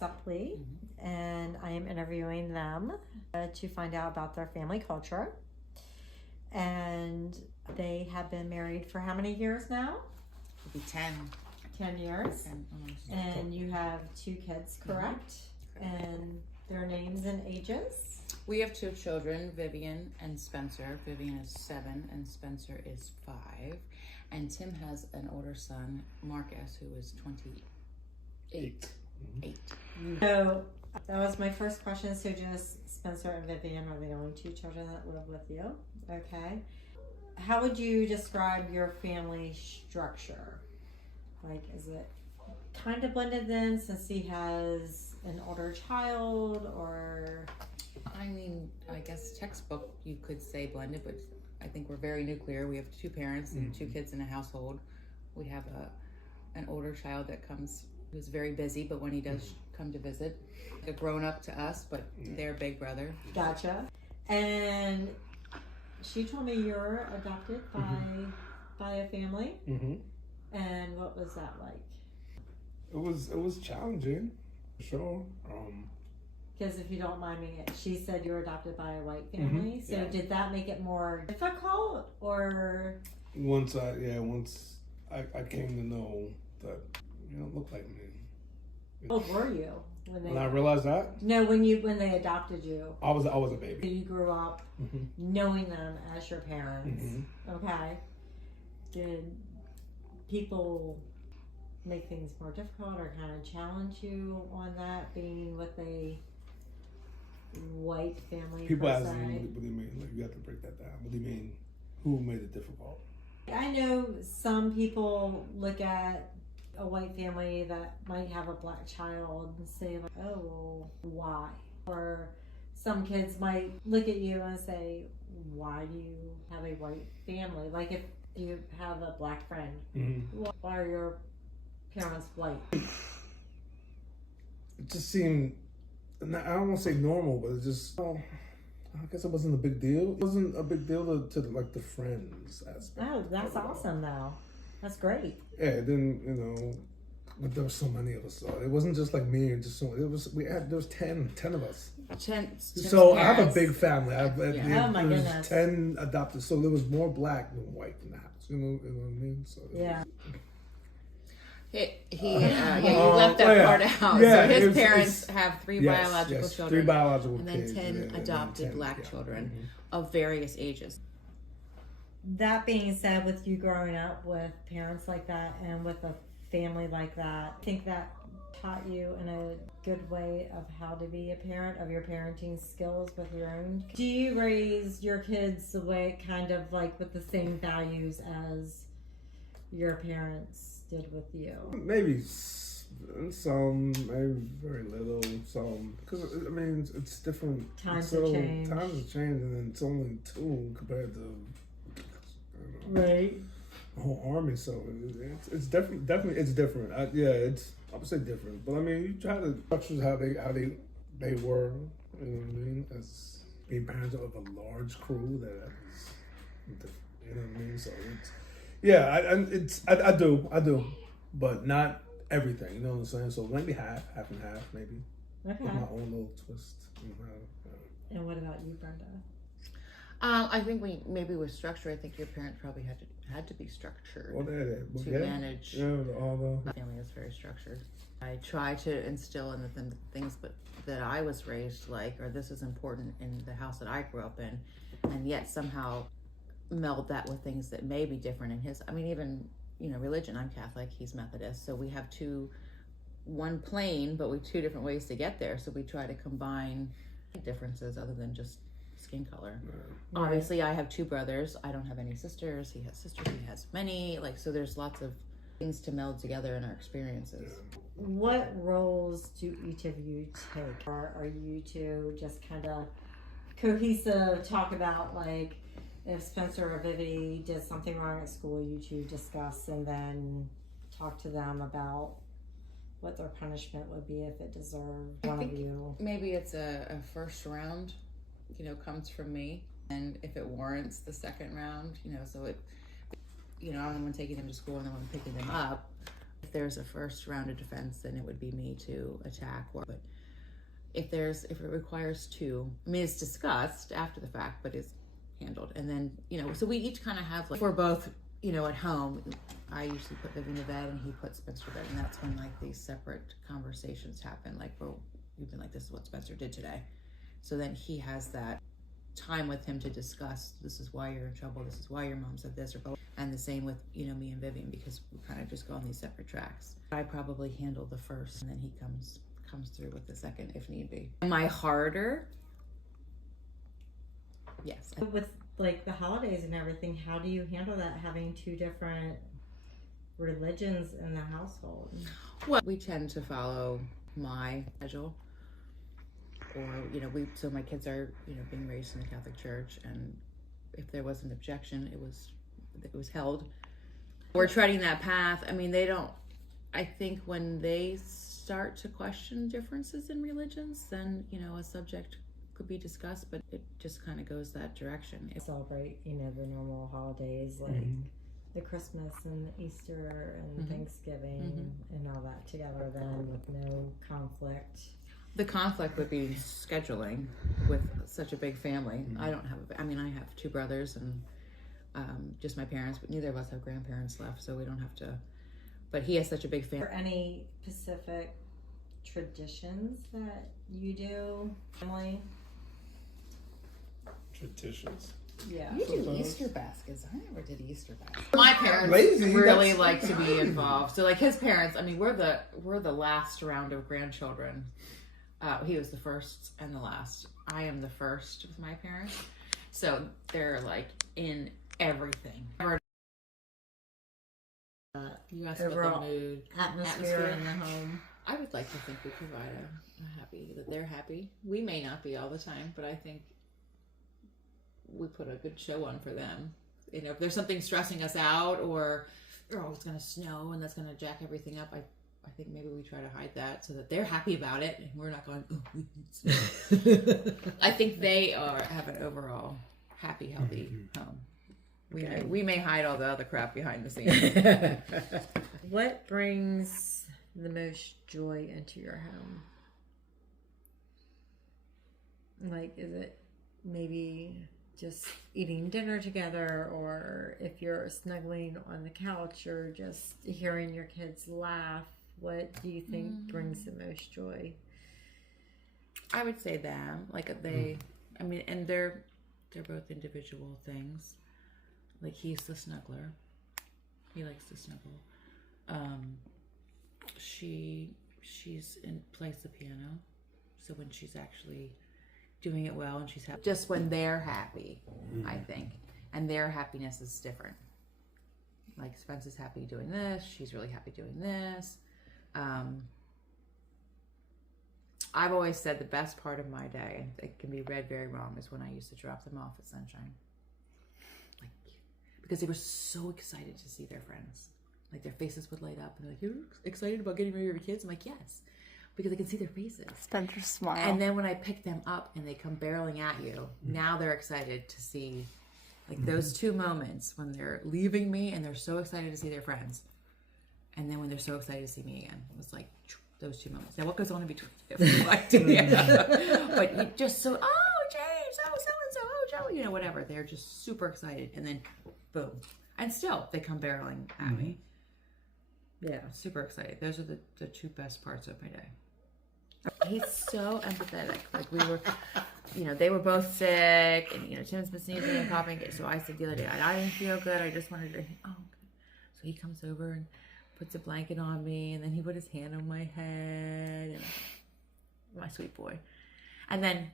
Brenchley, and I am interviewing them to find out about their family culture. And they have been married for how many years now? It'll be 10. 10 years. 10 almost. And you have 2 kids, correct? And their names and ages? We have 2 children, Vivian and Spencer. Vivian is 7 and Spencer is 5. And Tim has an older son, Marcus, who is 28. 8. So that was my first question. So just Spencer and Vivian are the only 2 children that live with you. Okay. How would you describe your family structure? Like, is it kind of blended then since he has an older child, or? I mean, I guess textbook you could say blended, but I think we're very nuclear. We have 2 parents and 2 kids in a household. We have an older child that comes, who's very busy, but when he does come to visit, a grown up to us, but they're big brother. Gotcha. And she told me you're adopted by a family. And what was that like? It was challenging, for sure. Because if you don't mind me, she said you were adopted by a white family. So did that make it more difficult, or? Once I came to know that you don't look like me. How old were you when I realized that? No, when they adopted you. I was a baby. You grew up knowing them as your parents. Okay. Did people make things more difficult or kind of challenge you on that, being with a white family? People ask me, what do you mean? Like, you have to break that down. What do you mean? Who made it difficult? I know some people look at a white family that might have a black child and say, like, oh, well, why? Or some kids might look at you and say, why do you have a white family? Like, if you have a black friend, why are your parents white? It just seemed, I don't want to say normal, but it just, I guess it wasn't a big deal. It wasn't a big deal to like the friends aspect. Oh, that's awesome though. That's great. Yeah, then, but there were so many of us. So it wasn't just like me and just so, there was 10 of us. 10 So parents. I have a big family. Oh my goodness. 10 adopted. So there was more black than white in the house. You know what I mean? So yeah. You left that part out. Yeah, so his parents have 3 biological children. 3 biological and then kids, 10 adopted 10, black children of various ages. That being said, with you growing up with parents like that and with a family like that, I think that taught you in a good way of how to be a parent, of your parenting skills with your own. Do you raise your kids the way, kind of like with the same values as your parents did with you? Maybe some, maybe very little, some. Because, I mean, it's different. Times have changed. Times have changed, and then it's only 2 compared to, right, the whole army. So it's definitely it's different. I would say different. But I mean, you try to structure how they were. You know what I mean? As being parents of a large crew, that is, you know what I mean. So I do, but not everything. You know what I'm saying? So maybe half and half, maybe. Okay. With my own little twist. And what about you, Brenda? I think maybe with structure, I think your parents probably had to be structured to manage. My family is very structured. I try to instill in the things that I was raised like, or this is important in the house that I grew up in, and yet somehow meld that with things that may be different in his. I mean, even religion. I'm Catholic. He's Methodist. So we have one plane, but with 2 different ways to get there. So we try to combine differences other than just skin color. Right. Obviously, I have 2 brothers. I don't have any sisters. He has sisters. He has many. So there's lots of things to meld together in our experiences. What roles do each of you take? Or are you 2 just kind of cohesive, talk about like if Spencer or Vivi did something wrong at school, you 2 discuss and then talk to them about what their punishment would be if it deserved one of you? Maybe it's a first round, comes from me, and if it warrants the second round, so it, I'm the one taking them to school and the one picking them up. If there's a first round of defense, then it would be me to attack. But if it requires two, I mean, it's discussed after the fact, but it's handled. And then, so we each kind of have, like, if we're both, at home, I usually put Vivian to bed and he puts Spencer to bed. And that's when, like, these separate conversations happen. Like, we've been like, this is what Spencer did today. So then he has that time with him to discuss, this is why you're in trouble, this is why your mom said this, or both. And the same with, me and Vivian, because we kind of just go on these separate tracks. I probably handle the first, and then he comes through with the second if need be. Am I harder? Yes. With, like, the holidays and everything, how do you handle that, having two different religions in the household? Well, we tend to follow my schedule. Or, so my kids are, being raised in the Catholic Church, and if there was an objection, it was held. We're treading that path. I mean, I think when they start to question differences in religions, then, a subject could be discussed, but it just kind of goes that direction. Celebrate, the normal holidays, like the Christmas and the Easter and Thanksgiving and all that together then with no conflict. The conflict would be scheduling with such a big family. I have two brothers and just my parents, but neither of us have grandparents left, so we don't have to. But he has such a big family. Are there any Pacific traditions that you do, family? Traditions. Yeah. You do Easter baskets. I never did Easter baskets. My parents really like to be involved. So, like, his parents, we're the last round of grandchildren. He was the first and the last. I am the first with my parents. So they're, like, in everything. You asked about the mood. Atmosphere in the home. I would like to think we provide that they're happy. We may not be all the time, but I think we put a good show on for them. If there's something stressing us out or it's going to snow and that's going to jack everything up, I think maybe we try to hide that so that they're happy about it and we're not going, oh, we need snow. I think they have an overall happy, healthy home. We may hide all the other crap behind the scenes. What brings the most joy into your home? Like, is it maybe just eating dinner together, or if you're snuggling on the couch, or just hearing your kids laugh? What do you think brings the most joy? I would say them. Like, and they're both individual things. Like, he's the snuggler. He likes to snuggle. She's plays the piano. So when she's actually doing it well and she's happy. Just when they're happy, I think. And their happiness is different. Like, Spencer's happy doing this. She's really happy doing this. I've always said the best part of my day, and it can be read very wrong, is when I used to drop them off at Sunshine. Like, because they were so excited to see their friends. Like, their faces would light up and they're like, "You're excited about getting rid of your kids?" I'm like, "Yes." Because I can see their faces. Spencer smile. And then when I pick them up and they come barreling at you, now they're excited to see, like, those two moments when they're leaving me and they're so excited to see their friends. And then when they're so excited to see me again. It was like those two moments. Now, what goes on in between? But you just oh, James, oh, so-and-so, oh, Joey, whatever. They're just super excited. And then, boom. And still, they come barreling at me. Yeah, super excited. Those are the two best parts of my day. He's so empathetic. Like, we were, they were both sick, and, Tim's been sneezing and coughing. So I said the other day, I didn't feel good. I just wanted to, oh, good. So he comes over and puts a blanket on me, and then he put his hand on my head, and my sweet boy. And then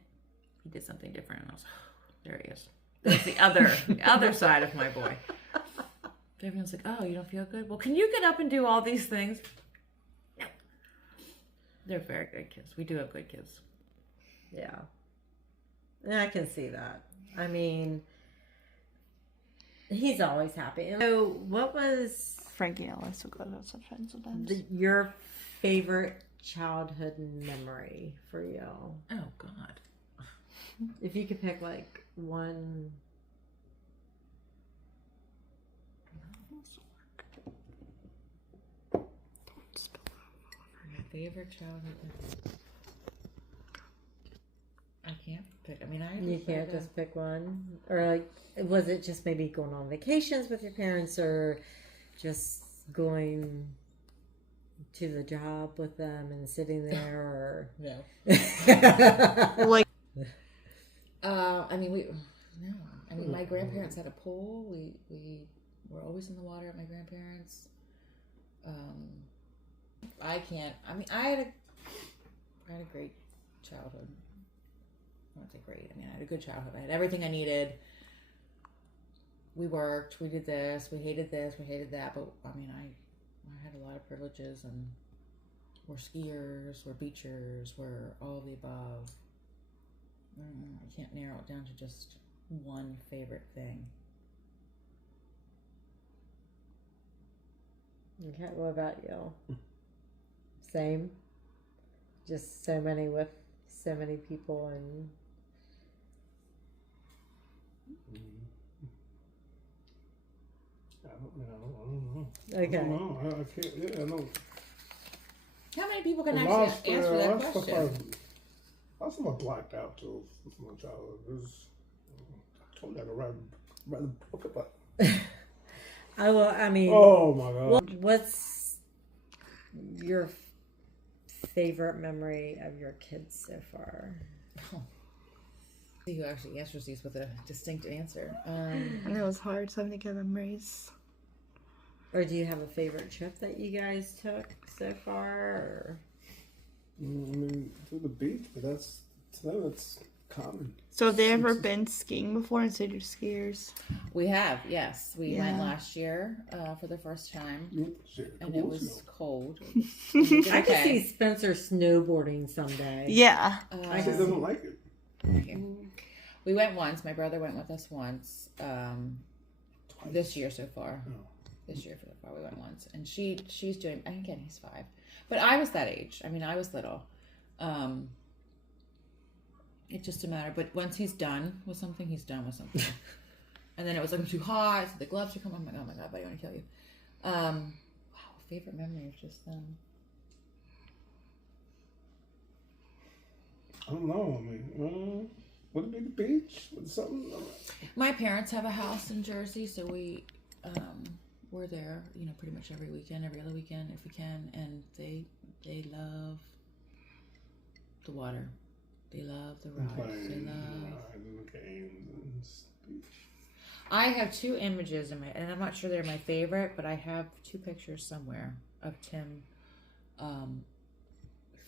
he did something different, and I was like, oh, there he is. There's the other side of my boy. Everyone's like, oh, you don't feel good? Well, can you get up and do all these things? No. They're very good kids. We do have good kids. Yeah. And I can see that. I mean, he's always happy. So what was... Frankie and I like to go to Sunshine sometimes. Your favorite childhood memory for you? Oh, God. If you could pick, like, one... favorite childhood memory. I can't pick. I mean, You can't just pick one, or like, was it just maybe going on vacations with your parents, or just going to the job with them and sitting there, or no. Like, I mean, no. I mean, my grandparents had a pool. We were always in the water at my grandparents. I can't. I mean, I had a great childhood. I won't say great. I mean, I had a good childhood. I had everything I needed. We worked. We did this. We hated this. We hated that. But I mean, I had a lot of privileges, and we're skiers, we're beachers, we're all of the above. I can't narrow it down to just one favorite thing. Okay, what about you? Same? Just so many with so many people and... I don't know. Okay. I don't know. I can't, yeah, I don't. How many people can actually answer that question? I was somewhat blacked out too from my childhood. I told you I could write a book about it. I mean... Oh my God. What's your favorite memory of your kids so far? See who actually answers these with a distinct answer. and it was hard, so I'm thinking of memories. Or do you have a favorite trip that you guys took so far? Or... I mean, to the beach, but that's common. So have they ever been skiing before instead of skiers? We have, yes. We went last year for the first time, and it was cold. I could see Spencer snowboarding someday. Yeah. I just doesn't like it. We went once. My brother went with us once. This year so far. Oh. This year so far we went once, and she's doing. Again, he's 5, but I was that age. I mean, I was little. It's just a matter. But once he's done with something, he's done with something. And then it was like too hot, so the gloves would come on. Oh my god, buddy, I want to kill you. Wow, favorite memory of just them. I don't know. I mean, would it be the beach? Would something? My parents have a house in Jersey, so we're there, pretty much every weekend, every other weekend if we can, and they love the water. They love the rides. They love the games and beach. I have 2 images and I'm not sure they're my favorite, but I have 2 pictures somewhere of Tim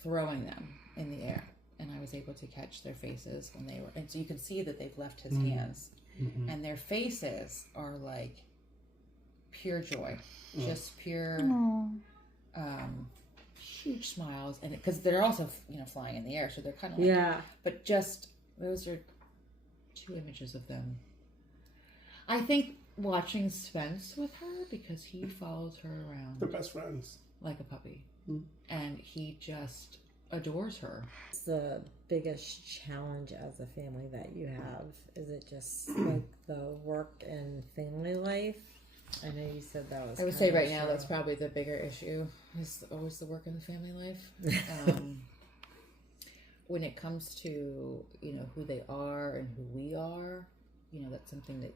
throwing them in the air, and I was able to catch their faces when they were, and so you can see that they've left his hands, and their faces are like pure joy, just pure, huge smiles, and because they're also flying in the air, so they're kind of like, but just those are 2 images of them. I think watching Spence with her, because he follows her around. They're best friends. Like a puppy. And he just adores her. What's the biggest challenge as a family that you have? Is it just like the work and family life? I know you said that was... I would say right now that's probably the bigger issue, is always the work and the family life. When it comes to, who they are and who we are, that's something that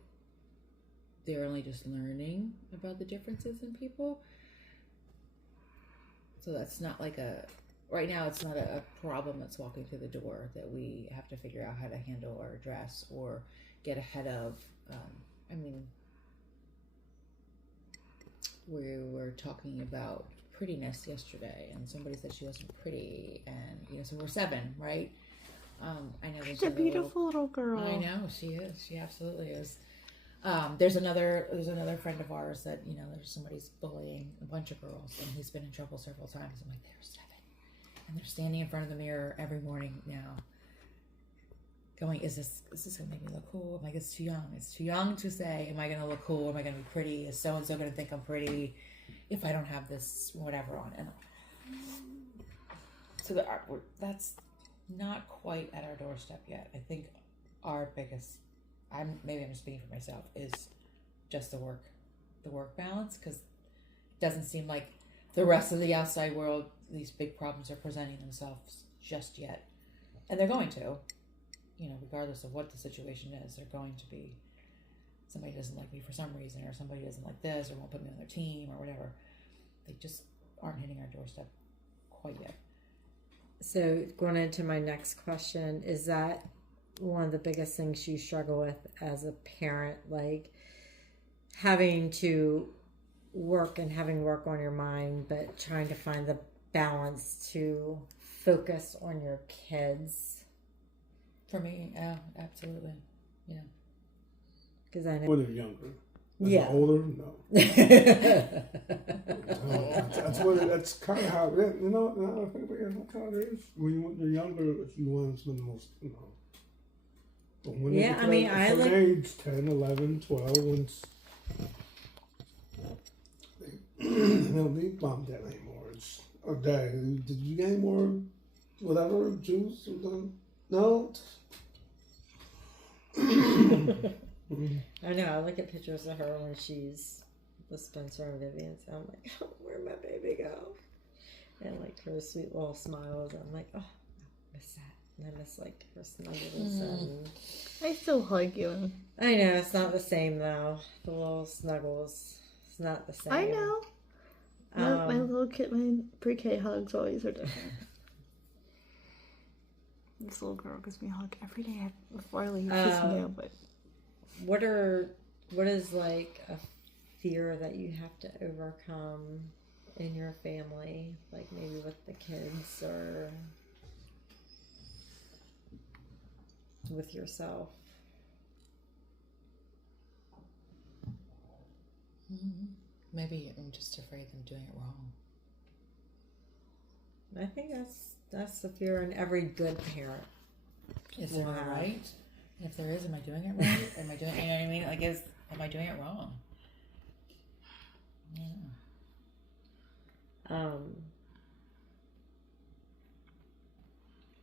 they're only just learning about the differences in people. So that's not like right now it's not a problem that's walking through the door that we have to figure out how to handle or address or get ahead of. We were talking about prettiness yesterday, and somebody said she wasn't pretty, and so we're 7, right? I know she's a beautiful little girl. I know she is. She absolutely is. There's another friend of ours that there's somebody's bullying a bunch of girls, and he's been in trouble several times. I'm like, they're 7, and they're standing in front of the mirror every morning now, going, is this gonna make me look cool? I'm like, it's too young. It's too young to say, am I gonna look cool? Am I gonna be pretty? Is so and so gonna think I'm pretty if I don't have this whatever on? And so that's not quite at our doorstep yet. I think our biggest, maybe I'm just speaking for myself, is just the work balance, because it doesn't seem like the rest of the outside world, these big problems are presenting themselves just yet. And they're going to, regardless of what the situation is, they're going to be, somebody doesn't like me for some reason, or somebody doesn't like this, or won't put me on their team, or whatever. They just aren't hitting our doorstep quite yet. So going into my next question, is that one of the biggest things you struggle with as a parent, like having to work and having work on your mind, but trying to find the balance to focus on your kids? For me, yeah, absolutely. Yeah. Because I know when they're younger. Yeah. Older, no. That's kind of how it is. That's how it is. When you're younger, you want to spend the most, But when yeah, I mean, I like age 10, 11, 12, once they don't need mom, dad anymore. It's dad. Did you get any more, whatever, juice or something? No. I know. I look at pictures of her when she's with Spencer and Vivian. So I'm like, oh, where'd my baby go? And like her sweet little smiles. I'm like, oh, I miss that. And I miss like her snuggles. And I still hug you. I know it's not the same though. The little snuggles. It's not the same. I know. My little kid, my pre-K hugs always are different. This little girl gives me a hug every day before I leave. She's new, but. What is like a fear that you have to overcome in your family, like maybe with the kids or with yourself? Maybe I'm just afraid I'm doing it wrong. I think that's the fear in every good parent. Is there a right? If there is, am I doing it right? Am I doing, you know what I mean? Like, am I doing it wrong? Yeah.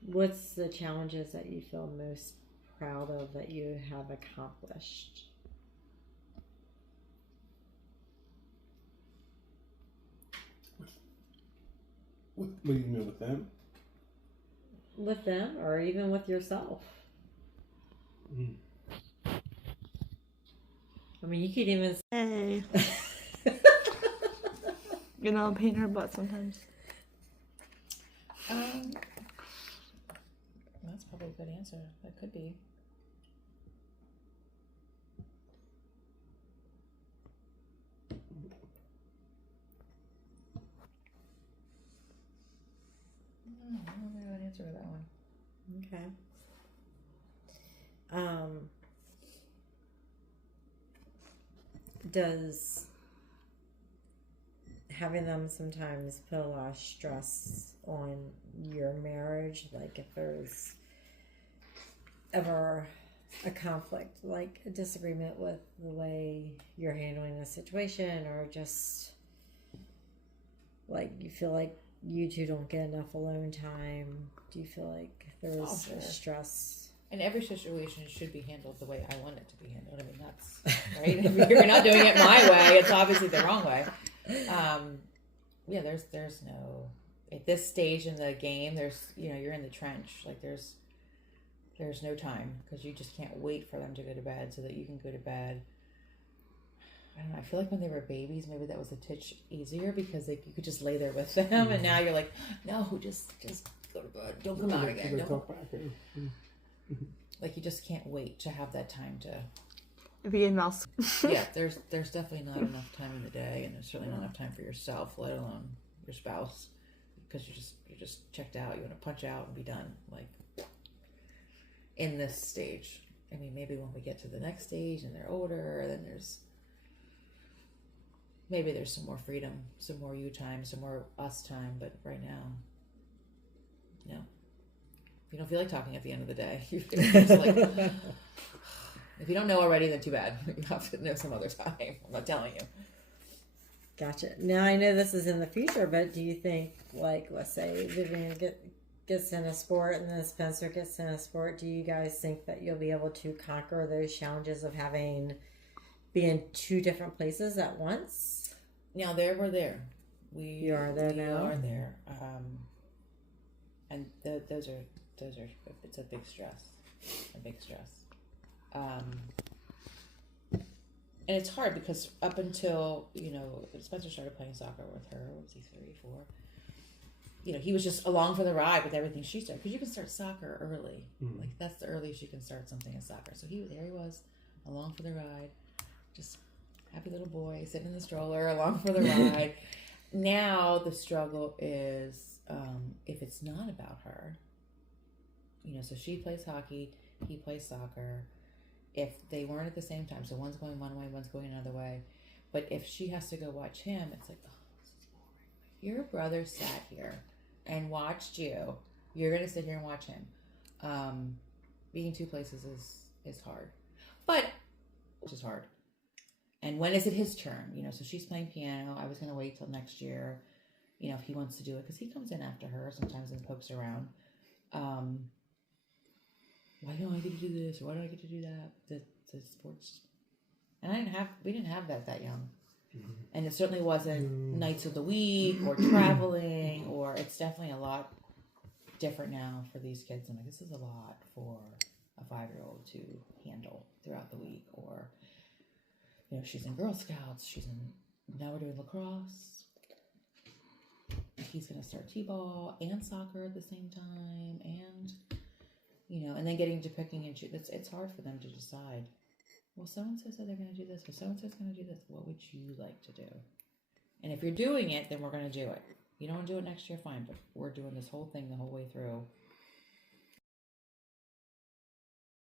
What's the challenges that you feel most proud of that you have accomplished? What do you mean with them? With them, or even with yourself? I mean, you could even Hey. I'll paint her butt sometimes. That's probably a good answer. That could be. I don't know an answer for that one. Okay. Does having them sometimes put a lot of stress on your marriage? Like if there's ever a conflict, like a disagreement with the way you're handling a situation, or just like you feel like you two don't get enough alone time? Do you feel like there's a stress? And every situation should be handled the way I want it to be handled. I mean, that's right. If you're not doing it my way, it's obviously the wrong way. Yeah, there's no, at this stage in the game, you're in the trench. Like there's no time because you just can't wait for them to go to bed so that you can go to bed. I don't know. I feel like when they were babies, maybe that was a titch easier because you could just lay there with them, and now you're like, no, just go to bed. Don't come out again. Don't. Like you just can't wait to have that time to be in mouse. Yeah, there's definitely not enough time in the day, and there's certainly not enough time for yourself, let alone your spouse, because you're just checked out. You want to punch out and be done. Like in this stage, I mean, maybe when we get to the next stage and they're older, then there's some more freedom, some more you time, some more us time. But right now, no. You don't feel like talking at the end of the day. You're just like, if you don't know already, then too bad. You have to know some other time. I'm not telling you. Gotcha. Now I know this is in the future, but do you think, like, let's say Vivian gets in a sport and then Spencer gets in a sport, do you guys think that you'll be able to conquer those challenges of be in two different places at once? Now we're there. You are there now? We are there. And those are, it's a big stress. And it's hard because up until, Spencer started playing soccer with her, what was he, 3, 4? He was just along for the ride with everything she started. Because you can start soccer early. Mm. Like, that's the earliest you can start something in soccer. So there he was, along for the ride. Just happy little boy, sitting in the stroller, along for the ride. Now the struggle is if it's not about her. So she plays hockey, he plays soccer. If they weren't at the same time, so one's going one way, one's going another way. But if she has to go watch him, it's like, oh, this is boring. Your brother sat here and watched you. You're going to sit here and watch him. Being two places is hard. But, which is hard. And when is it his turn? So she's playing piano. I was going to wait till next year, if he wants to do it. Because he comes in after her sometimes and pokes around. Why don't I get to do this? Or why don't I get to do that? The sports. And we didn't have that young. Mm-hmm. And it certainly wasn't nights of the week or traveling, or it's definitely a lot different now for these kids. I'm like, this is a lot for a 5-year-old to handle throughout the week. Or, she's in Girl Scouts. Now we're doing lacrosse. He's going to start t-ball and soccer at the same time. And, and then getting to picking and choose. It's hard for them to decide. Well, so-and-so said they're going to do this. Well, so-and-so's going to do this. What would you like to do? And if you're doing it, then we're going to do it. You don't want to do it next year, fine. But we're doing this whole thing the whole way through.